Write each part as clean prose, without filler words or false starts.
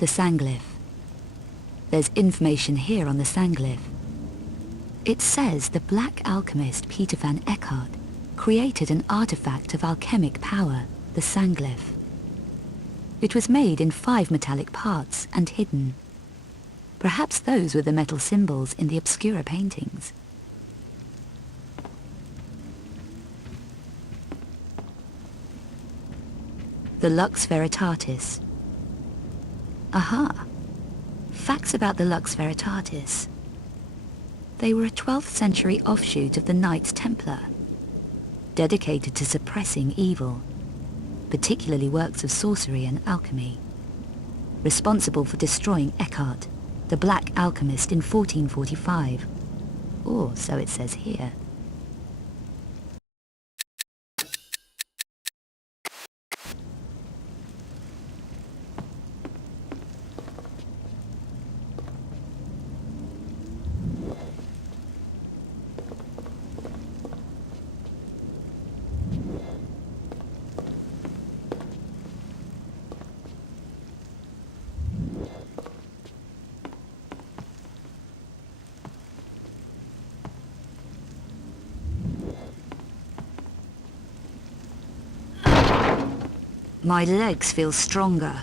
The Sanglyph. There's information here on the Sanglyph. It says the black alchemist Peter van Eckhart created an artifact of alchemic power, the Sanglyph. It was made in 5 metallic parts and hidden. Perhaps those were the metal symbols in the obscura paintings. The Lux Veritatis. Aha! Facts about the Lux Veritatis. They were a 12th century offshoot of the Knights Templar, dedicated to suppressing evil, particularly works of sorcery and alchemy, responsible for destroying Eckhart, the black alchemist, in 1445. Or so it says here. My legs feel stronger.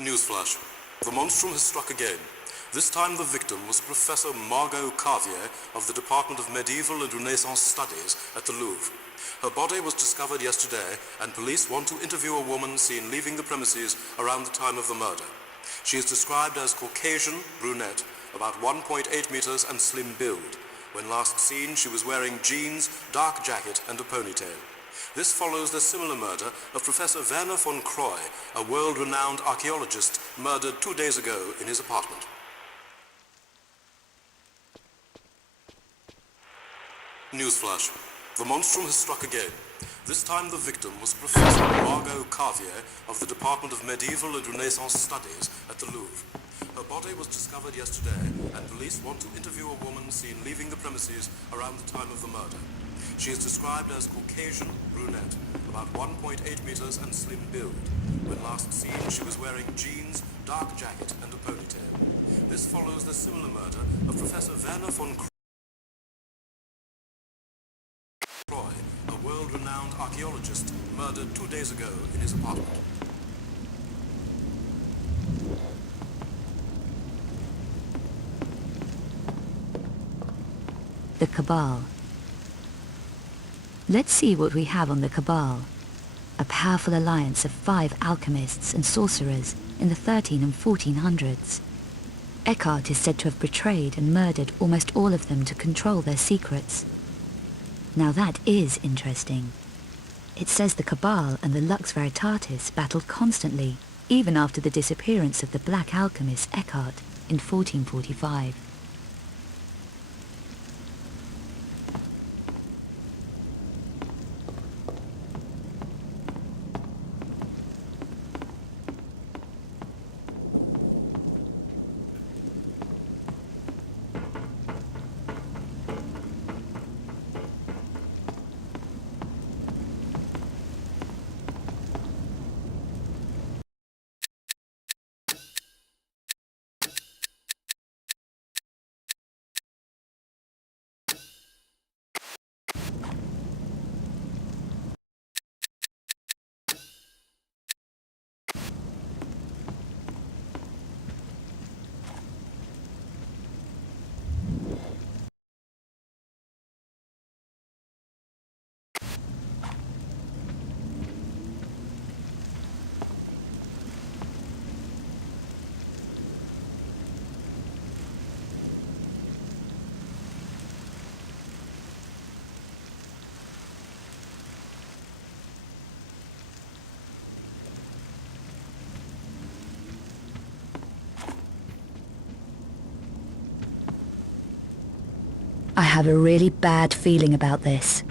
Newsflash. The monstrum has struck again. This time the victim was Professor Margot Carvier of the Department of Medieval and Renaissance Studies at the Louvre. Her body was discovered yesterday, and police want to interview a woman seen leaving the premises around the time of the murder. She is described as Caucasian, brunette, about 1.8 meters and slim build. When last seen, she was wearing jeans, dark jacket and a ponytail. This follows the similar murder of Professor Werner von Croy, a world-renowned archaeologist murdered 2 days ago in his apartment. Newsflash. The monstrum has struck again. This time the victim was Professor Margot Carvier of the Department of Medieval and Renaissance Studies at the Louvre. Her body was discovered yesterday, and police want to interview a woman seen leaving the premises around the time of the murder. She is described as Caucasian, brunette, about 1.8 meters and slim build. When last seen, she was wearing jeans, dark jacket and a ponytail. This follows the similar murder of Professor Werner von Croy, a world-renowned archaeologist murdered 2 days ago in his apartment. The Cabal. Let's see what we have on the Cabal. A powerful alliance of 5 alchemists and sorcerers in the 13 and 1400s. Eckhart is said to have betrayed and murdered almost all of them to control their secrets. Now that is interesting. It says the Cabal and the Lux Veritatis battled constantly, even after the disappearance of the black alchemist Eckhart in 1445. I have a really bad feeling about this.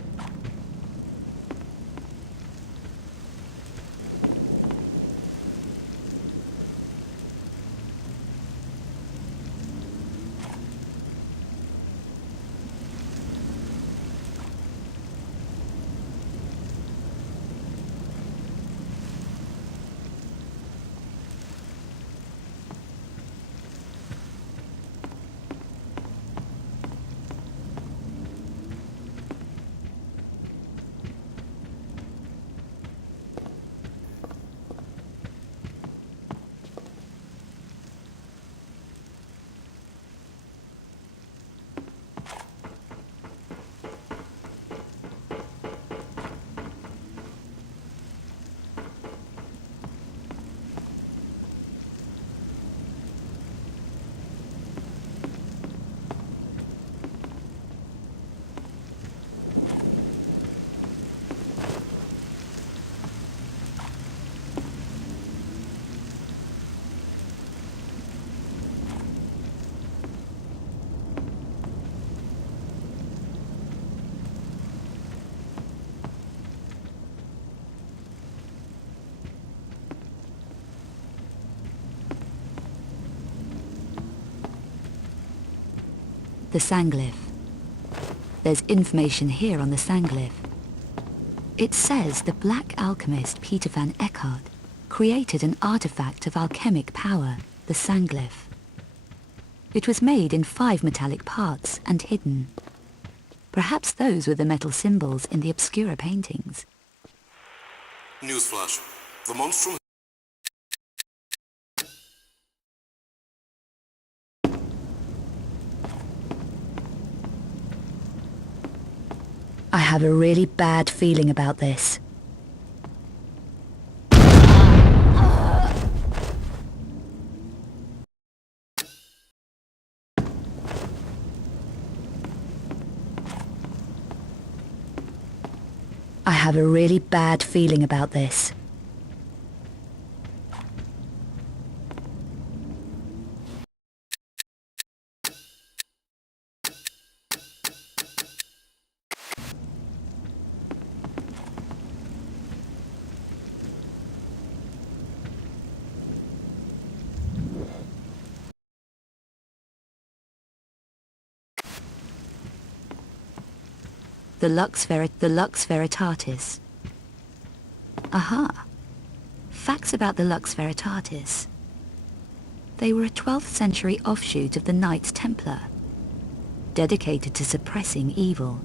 The Sanglyph. There's information here on the Sanglyph. It says the black alchemist Peter van Eckhart created an artifact of alchemic power, the Sanglyph. It was made in 5 metallic parts and hidden. Perhaps those were the metal symbols in the obscura paintings. Newsflash. The monstrum... I have a really bad feeling about this. I have a really bad feeling about this. The Lux Veritatis. Aha! Facts about the Lux Veritatis. They were a 12th century offshoot of the Knights Templar, dedicated to suppressing evil,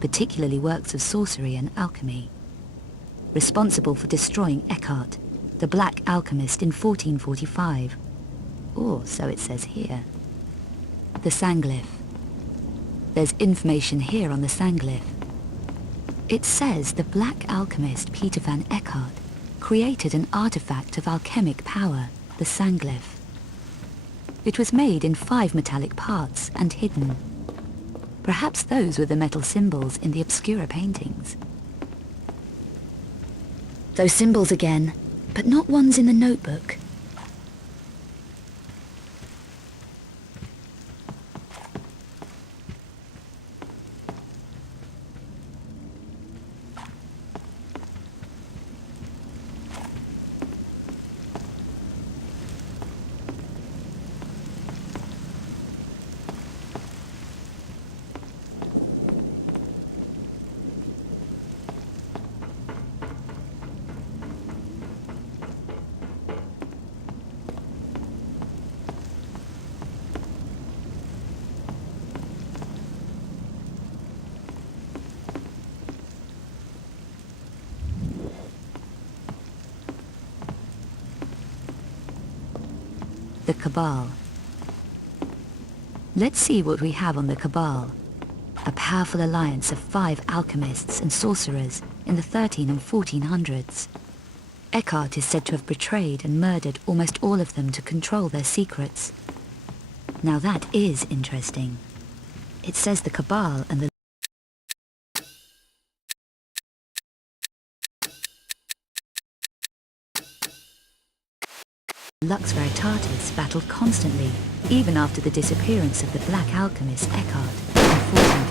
particularly works of sorcery and alchemy, responsible for destroying Eckhart, the black alchemist, in 1445. Or so it says here. The Sanglyph. There's information here on the Sanglyph. It says the black alchemist Peter van Eckhart created an artifact of alchemic power, the Sanglyph. It was made in 5 metallic parts and hidden. Perhaps those were the metal symbols in the obscura paintings. Those symbols again, but not ones in the notebook. The Cabal. Let's see what we have on the Cabal. A powerful alliance of 5 alchemists and sorcerers in the 13 and 1400s. Eckhart is said to have betrayed and murdered almost all of them to control their secrets. Now that is interesting. It says the Cabal and the Lux Veritatis battled constantly, even after the disappearance of the black alchemist Eckhart in 1445.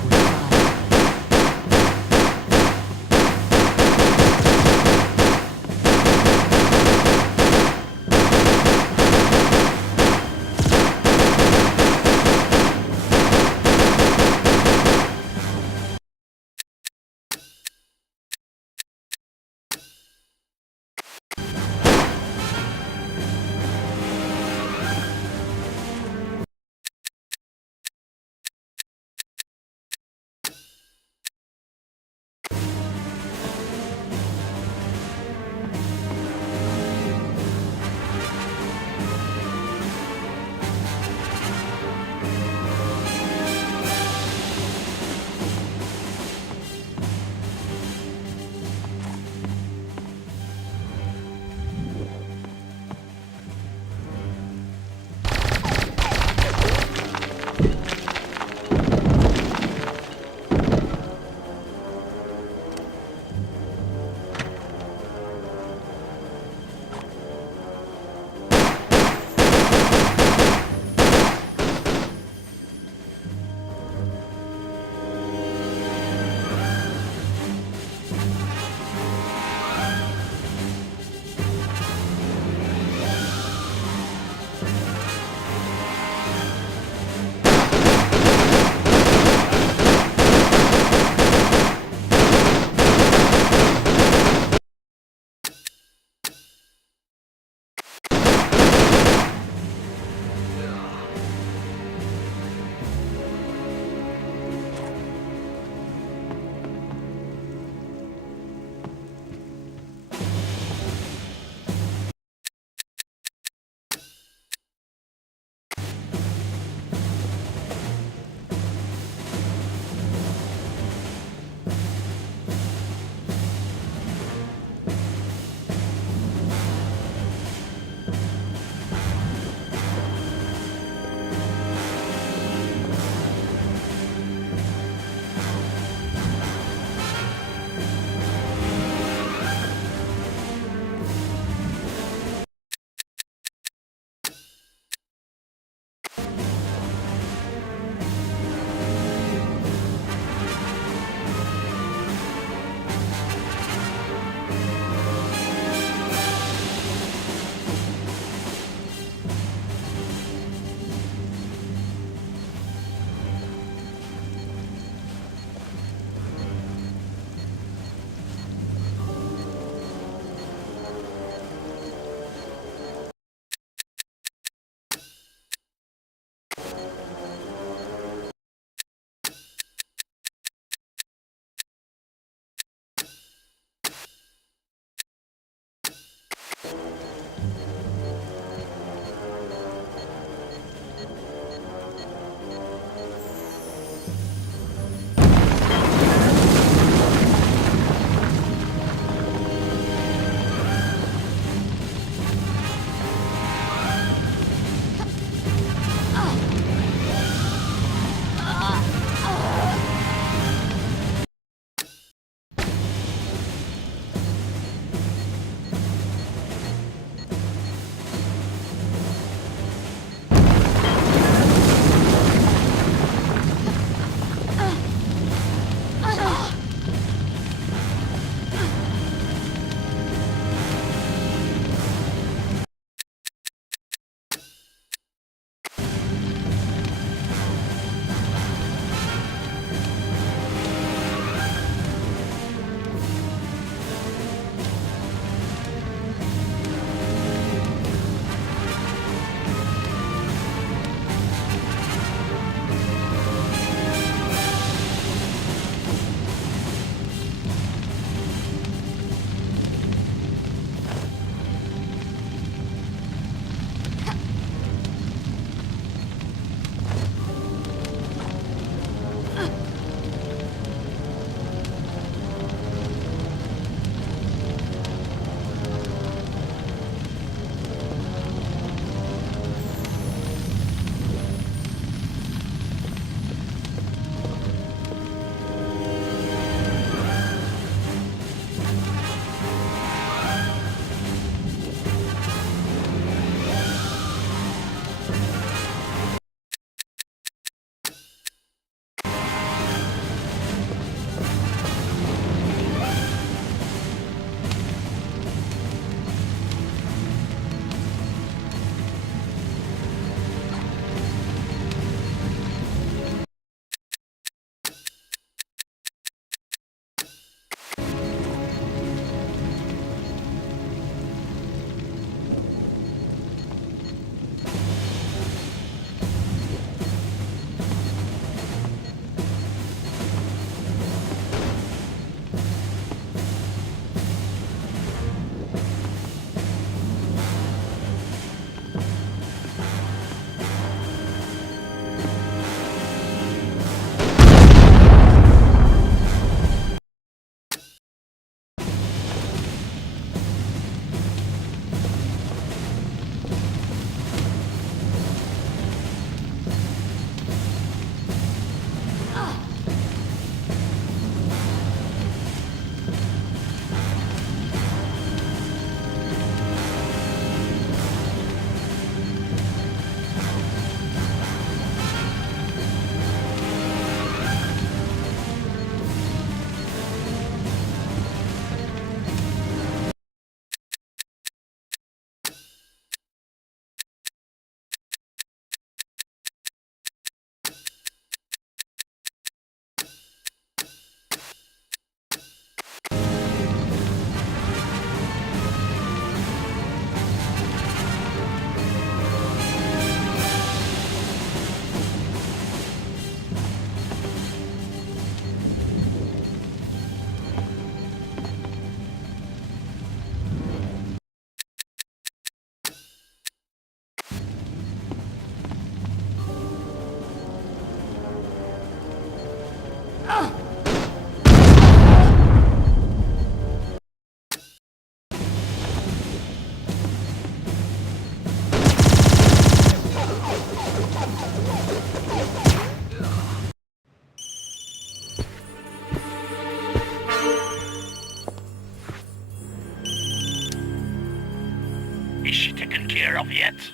yet?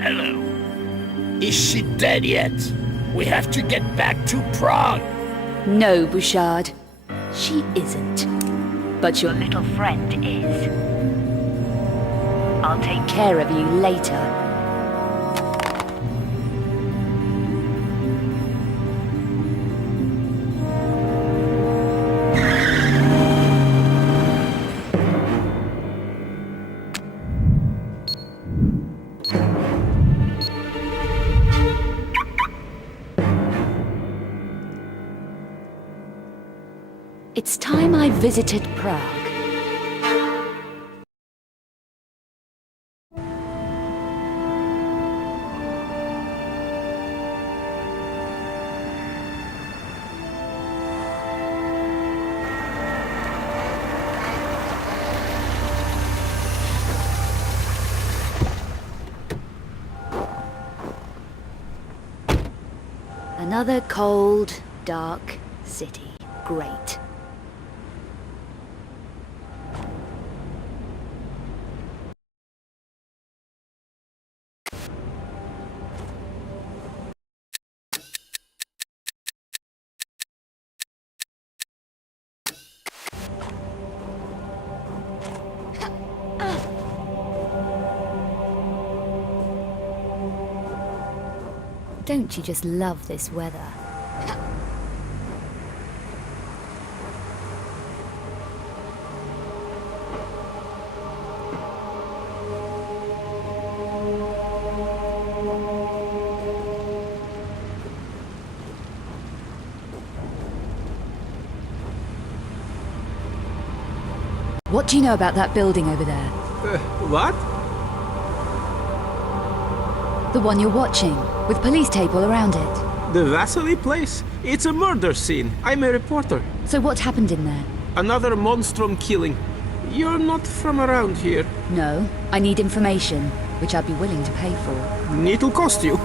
Hello? Is she dead yet? We have to get back to Prague. No, Bouchard. She isn't. But your little friend is. I'll take care of you later. It's time I visited Prague. Another cold, dark city. Great. Don't you just love this weather? What do you know about that building over there? What? The one you're watching, with police tape all around it. The Vasily place? It's a murder scene. I'm a reporter. So what happened in there? Another monstrum killing. You're not from around here. No, I need information, which I'd be willing to pay for. It'll cost you.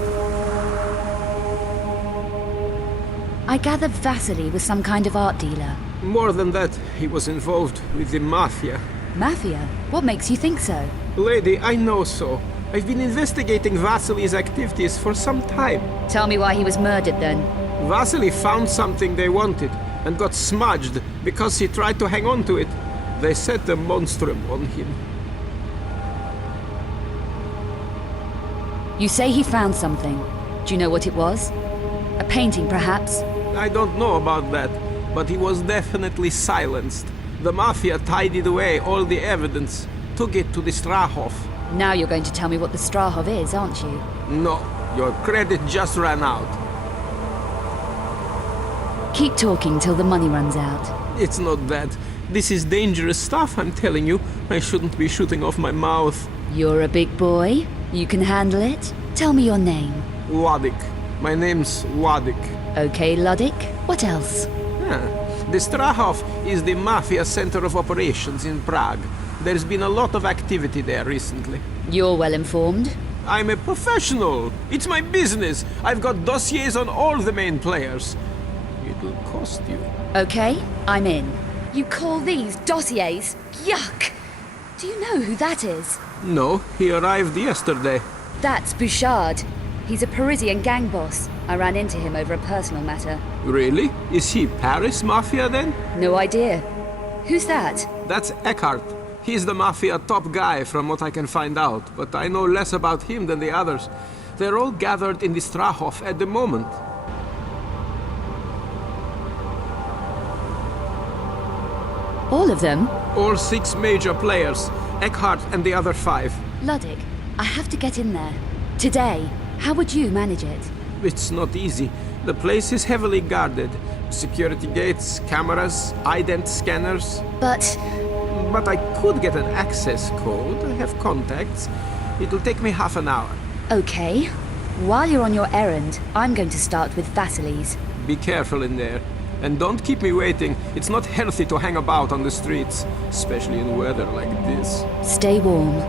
I gather Vasily was some kind of art dealer. More than that, he was involved with the Mafia. Mafia? What makes you think so? Lady, I know so. I've been investigating Vasily's activities for some time. Tell me why he was murdered then. Vasily found something they wanted and got smudged because he tried to hang on to it. They set the monstrum on him. You say he found something. Do you know what it was? A painting, perhaps? I don't know about that, but he was definitely silenced. The Mafia tidied away all the evidence, took it to the Strahov. Now you're going to tell me what the Strahov is, aren't you? No, your credit just ran out. Keep talking till the money runs out. It's not that. This is dangerous stuff, I'm telling you. I shouldn't be shooting off my mouth. You're a big boy. You can handle it. Tell me your name. Wadik. My name's Wadik. Okay, Luddick. What else? The Strahov is the Mafia center of operations in Prague. There's been a lot of activity there recently. You're well informed. I'm a professional. It's my business. I've got dossiers on all the main players. It'll cost you. Okay, I'm in. You call these dossiers? Yuck! Do you know who that is? No, he arrived yesterday. That's Bouchard. He's a Parisian gang boss. I ran into him over a personal matter. Really? Is he Paris Mafia then? No idea. Who's that? That's Eckhart. He's the Mafia top guy from what I can find out, but I know less about him than the others. They're all gathered in the Strahov at the moment. All of them? All 6 major players, Eckhart and the other 5. Luddick, I have to get in there. Today. How would you manage it? It's not easy. The place is heavily guarded. Security gates, cameras, ident scanners. But I could get an access code. I have contacts. It'll take me half an hour. okay. While you're on your errand, I'm going to start with Vasily's. Be careful in there. And don't keep me waiting. It's not healthy to hang about on the streets, especially in weather like this. Stay warm.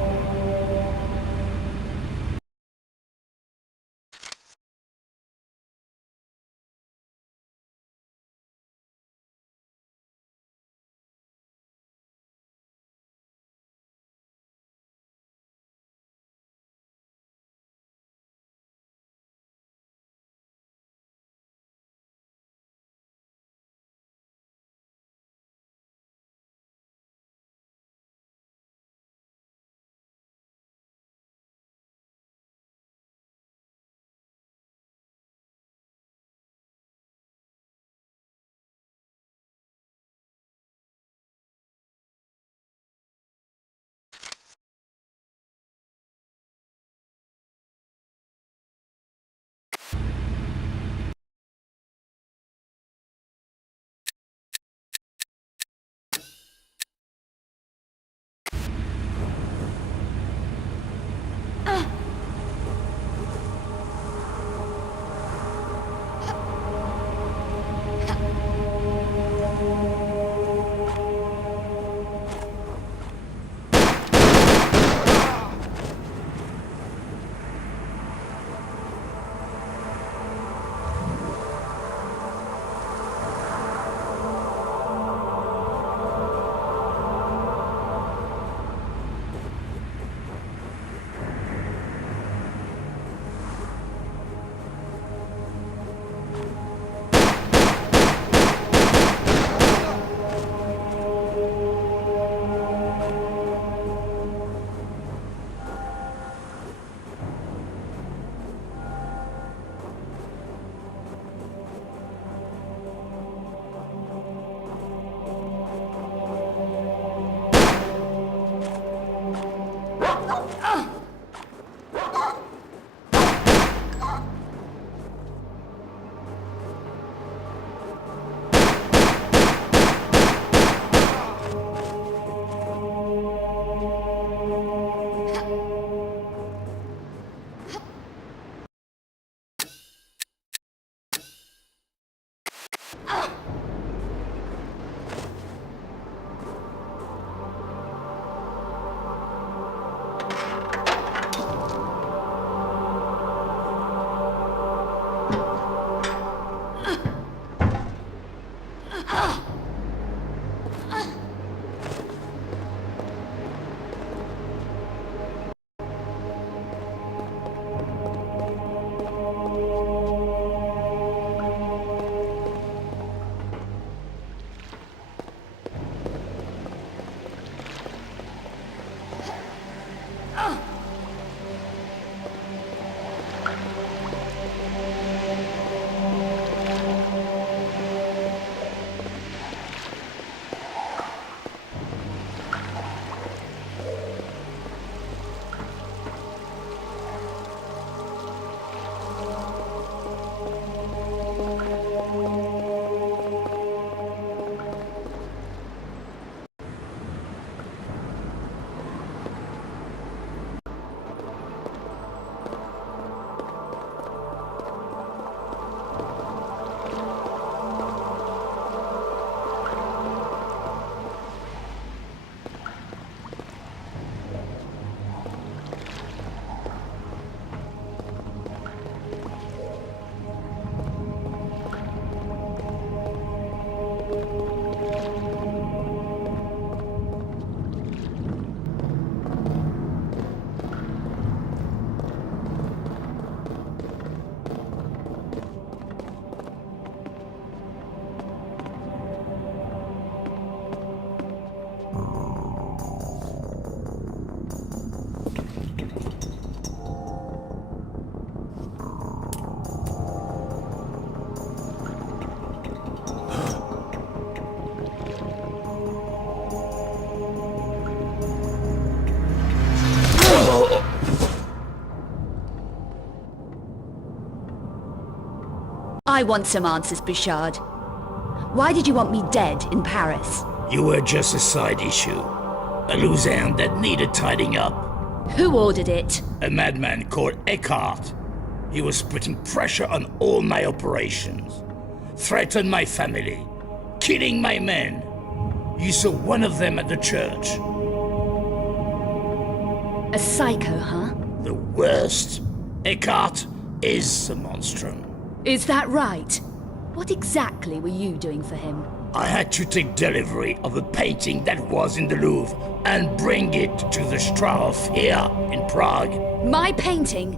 I want some answers, Bouchard. Why did you want me dead in Paris? You were just a side issue. A loose end that needed tidying up. Who ordered it? A madman called Eckhart. He was putting pressure on all my operations. Threatened my family. Killing my men. You saw one of them at the church. A psycho, huh? The worst. Eckhart is a monstrum. Is that right? What exactly were you doing for him? I had to take delivery of a painting that was in the Louvre and bring it to the Strauss here in Prague. My painting?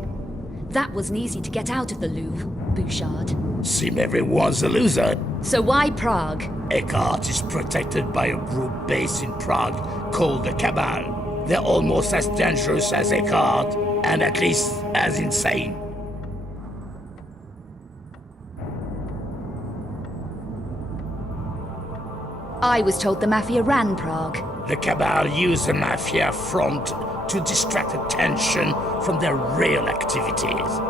That wasn't easy to get out of the Louvre, Bouchard. Seem everyone's a loser. So why Prague? Eckhart is protected by a group based in Prague called the Cabal. They're almost as dangerous as Eckhart, and at least as insane. I was told the Mafia ran Prague. The Cabal use the Mafia front to distract attention from their real activities.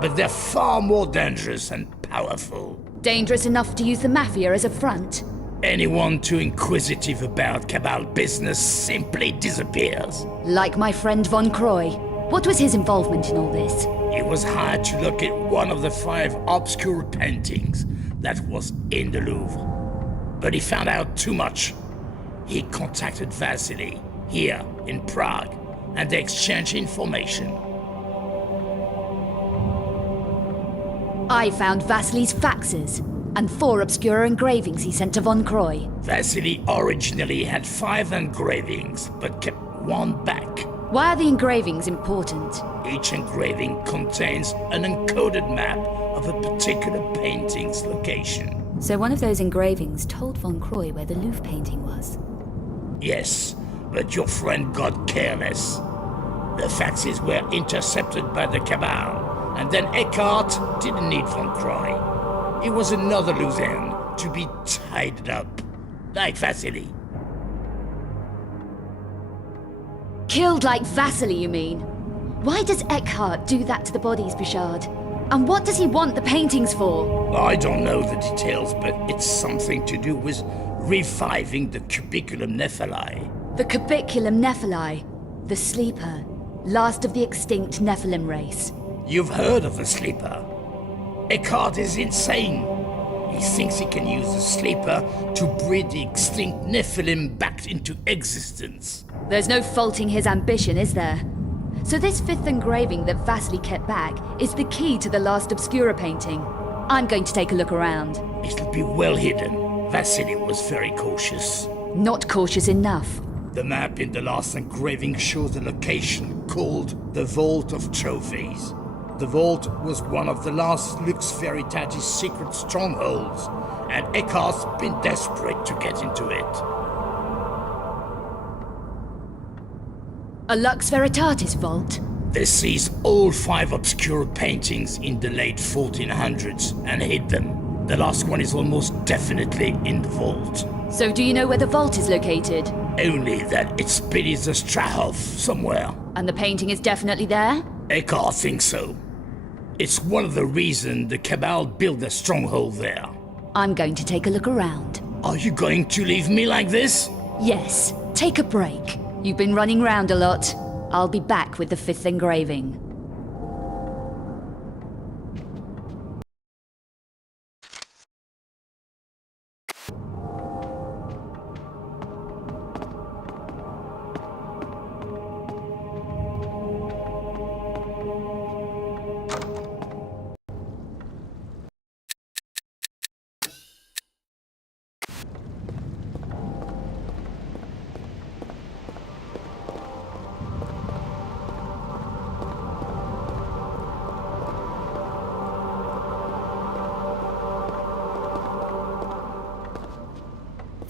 But they're far more dangerous and powerful. Dangerous enough to use the Mafia as a front? Anyone too inquisitive about Cabal business simply disappears. Like my friend Von Croy. What was his involvement in all this? He was hired to look at one of the 5 obscure paintings that was in the Louvre. But he found out too much. He contacted Vasily, here in Prague, and they exchanged information. I found Vasily's faxes, and 4 obscure engravings he sent to Von Croy. Vasily originally had 5 engravings, but kept 1 back. Why are the engravings important? Each engraving contains an encoded map of a particular painting's location. So one of those engravings told Von Croy where the Louvre painting was? Yes, but your friend got careless. The faxes were intercepted by the Cabal, and then Eckhart didn't need Von Croy. It was another loose end to be tied up, like Vasily. Killed like Vasily, you mean? Why does Eckhart do that to the bodies, Bouchard? And what does he want the paintings for? I don't know the details, but it's something to do with reviving the Cubiculum Nephili. The Cubiculum Nephili, the Sleeper, last of the extinct Nephilim race. You've heard of the Sleeper. Eckhart is insane. He thinks he can use the Sleeper to breed the extinct Nephilim back into existence. There's no faulting his ambition, is there? So this 5th engraving that Vasily kept back is the key to the last Obscura painting. I'm going to take a look around. It'll be well hidden. Vasily was very cautious. Not cautious enough. The map in the last engraving shows a location called the Vault of Trophies. The vault was one of the last Lux Veritatis secret strongholds, and Eckhart's been desperate to get into it. A Lux Veritatis vault? They seized all 5 obscure paintings in the late 1400s and hid them. The last one is almost definitely in the vault. So do you know where the vault is located? Only that it's beneath the Strahov somewhere. And the painting is definitely there? Eckhart thinks so. It's one of the reasons the Cabal built a stronghold there. I'm going to take a look around. Are you going to leave me like this? Yes, take a break. You've been running round a lot. I'll be back with the 5th engraving.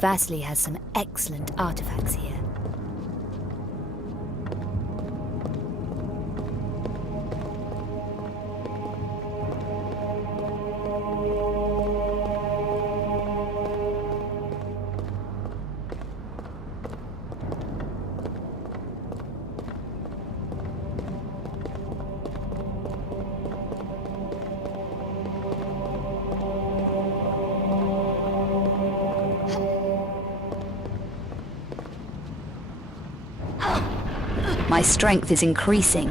Vasily has some excellent artifacts here. My strength is increasing.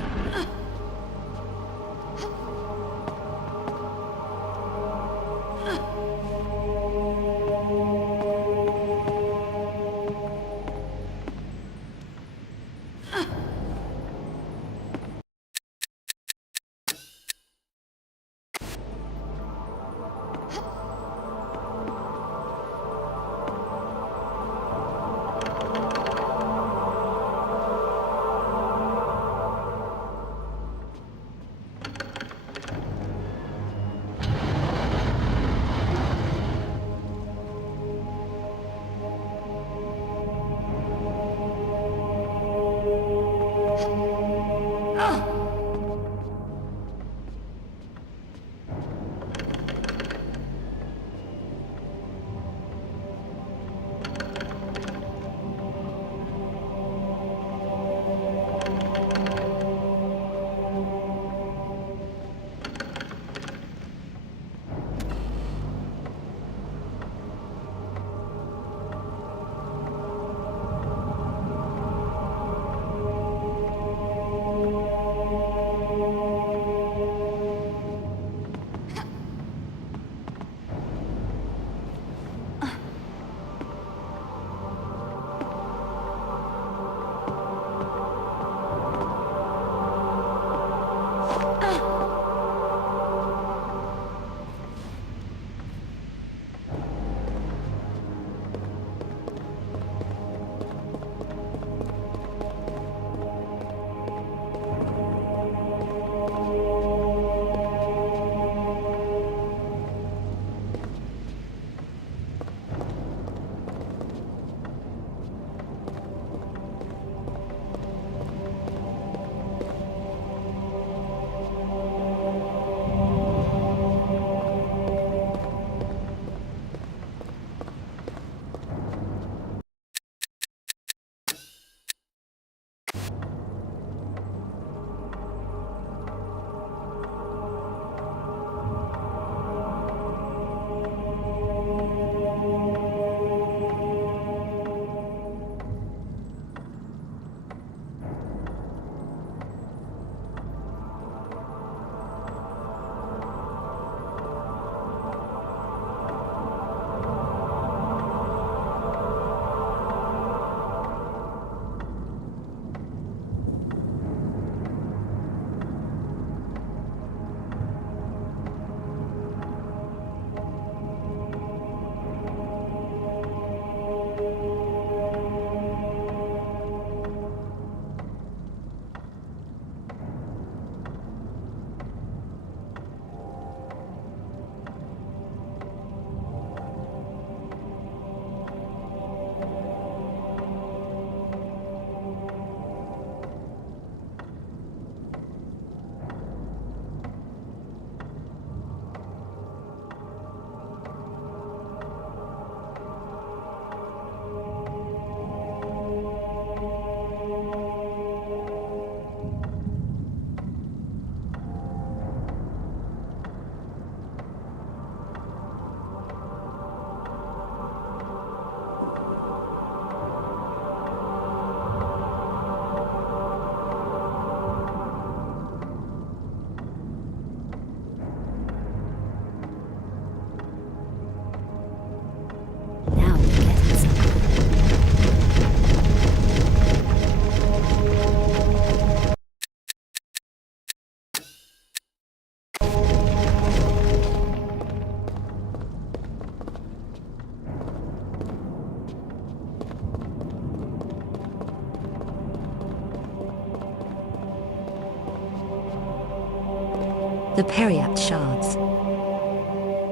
The Periapt shards.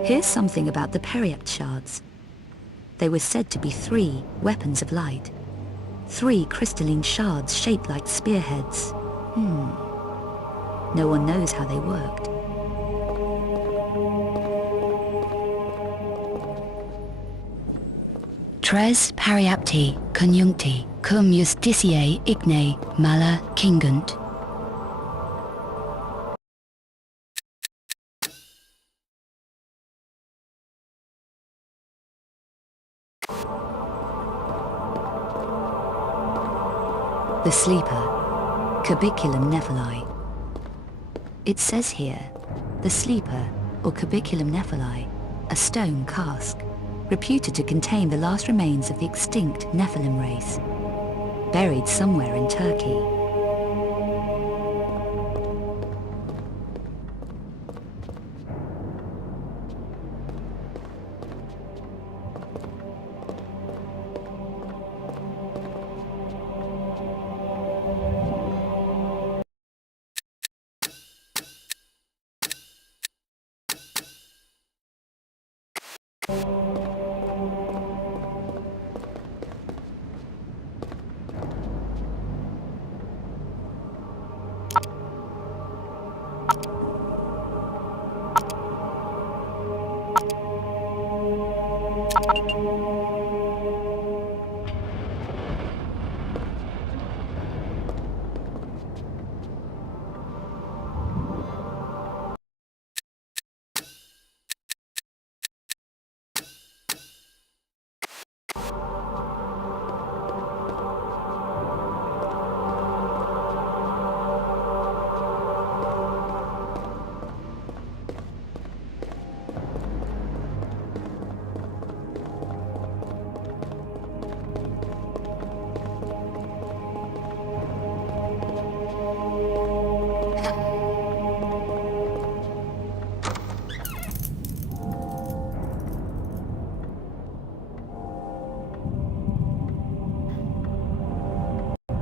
Here's something about the Periapt shards. They were said to be 3 weapons of light. 3 crystalline shards shaped like spearheads. No one knows how they worked. Tres Periapti conjuncti cum justitiae igne mala cingunt. The sleeper, Cubiculum Nephili. It says here, the sleeper, or Cubiculum Nephili, a stone cask, reputed to contain the last remains of the extinct Nephilim race, buried somewhere in Turkey.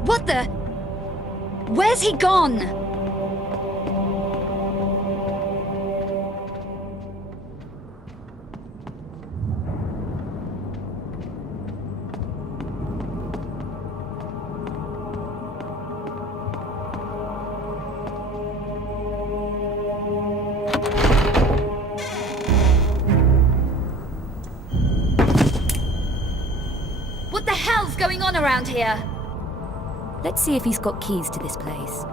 What the? Where's he gone? What the hell's going on around here? Let's see if he's got keys to this place.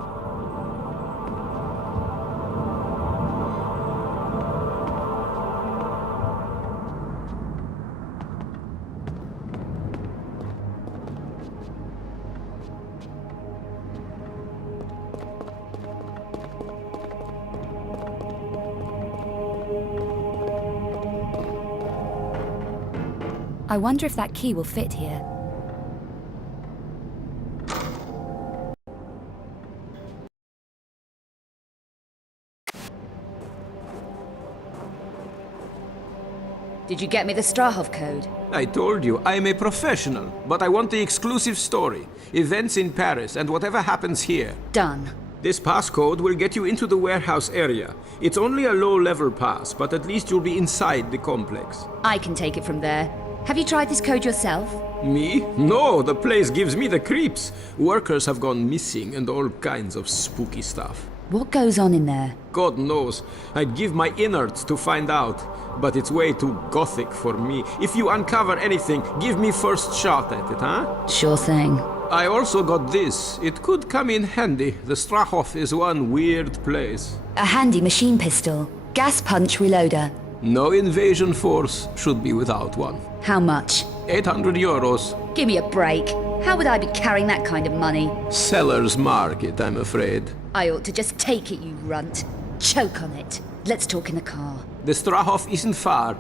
I wonder if that key will fit here. Did you get me the Strahov code? I told you, I'm a professional, but I want the exclusive story. Events in Paris and whatever happens here. Done. This passcode will get you into the warehouse area. It's only a low-level pass, but at least you'll be inside the complex. I can take it from there. Have you tried this code yourself? Me? No, the place gives me the creeps. Workers have gone missing and all kinds of spooky stuff. What goes on in there? God knows. I'd give my innards to find out. But it's way too gothic for me. If you uncover anything, give me first shot at it, huh? Sure thing. I also got this. It could come in handy. The Strahov is one weird place. A handy machine pistol. Gas punch reloader. No invasion force should be without one. How much? 800 euros. Give me a break. How would I be carrying that kind of money? Seller's market, I'm afraid. I ought to just take it, you runt. Choke on it. Let's talk in the car. The Strahov isn't far.